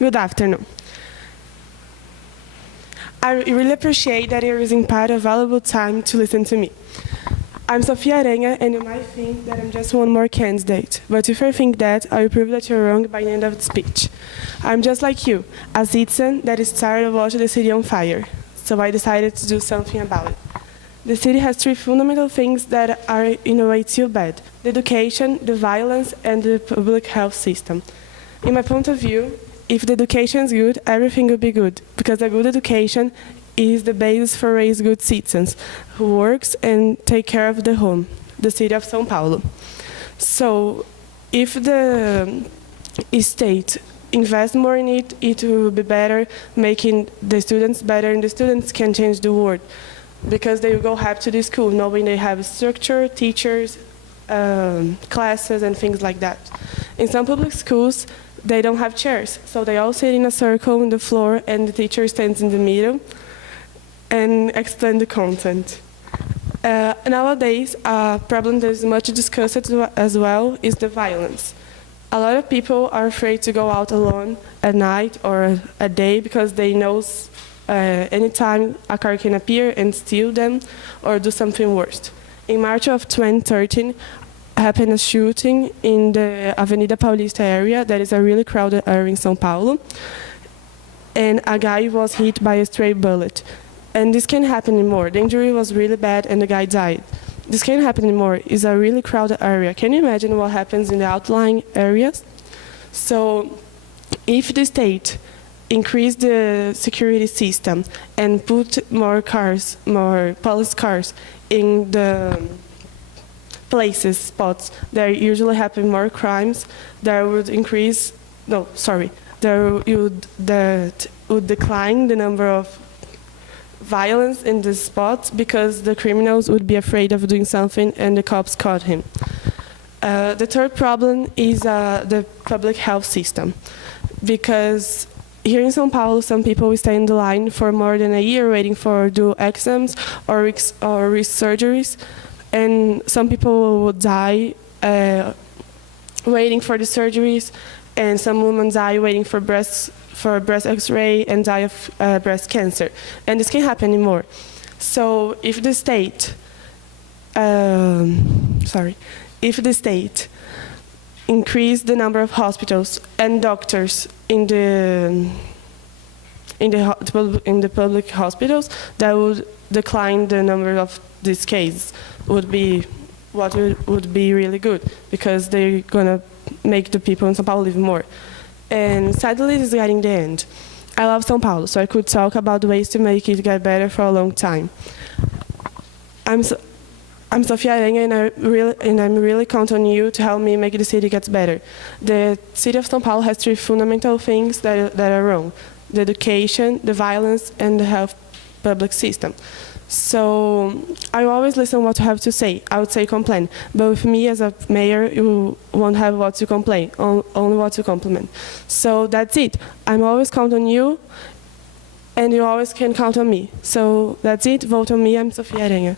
Good afternoon. I really appreciate that you're using part of valuable time to listen to me. I'm Sofia Aranha, and you might think that I'm just one more candidate. But if you think that, I will prove that you're wrong by the end of the speech. I'm just like you, a citizen that is tired of watching the city on fire. So I decided to do something about it. The city has three fundamental things that are in a way too bad: the education, the violence, and the public health system. In my point of view, if the education is good, everything will be good, because a good education is the basis for raise good citizens who works and take care of the home, the city of São Paulo. So if the state invests more in it, it will be better, making the students better, and the students can change the world, because they will go happy to the school, knowing they have structure, teachers, classes, and things like that. In some public schools, they don't have chairs, so they all sit in a circle on the floor, and the teacher stands in the middle and explain the content. Nowadays, a problem that is much discussed as well is the violence. A lot of people are afraid to go out alone at night or a day because they know anytime a car can appear and steal them or do something worse. In March of 2013, happened a shooting in the Avenida Paulista area, that is a really crowded area in São Paulo, and a guy was hit by a stray bullet. And this can't happen anymore. The injury was really bad and the guy died. This can't happen anymore. It's a really crowded area. Can you imagine what happens in the outlying areas? So if the state increase the security system and put more cars, more police cars in the places, spots that usually happen more crimes, that would increase, that would decline the number of violence in the spots, because the criminals would be afraid of doing something and the cops caught him. The third problem is the public health system, because here in São Paulo, some people stay in the line for more than a year waiting for do exams or surgeries, and some people would die waiting for the surgeries, and some women die waiting for breast X-ray and die of breast cancer. And this can't happen anymore. So if the state, increase the number of hospitals and doctors in the public hospitals, that would decline the number of these cases. Would be really good, because they're gonna make the people in São Paulo live more. And sadly, this is getting the end. I love São Paulo, so I could talk about ways to make it get better for a long time. I'm Sofia Aranha, and I'm really counting on you to help me make the city get better. The city of São Paulo has three fundamental things that are wrong: the education, the violence, and the health public system. So I always listen what you have to say. I would say complain, but with me as a mayor, you won't have what to complain, only what to compliment. So that's it. I'm always count on you, and you always can count on me. So that's it. Vote on me. I'm Sofia Aranha.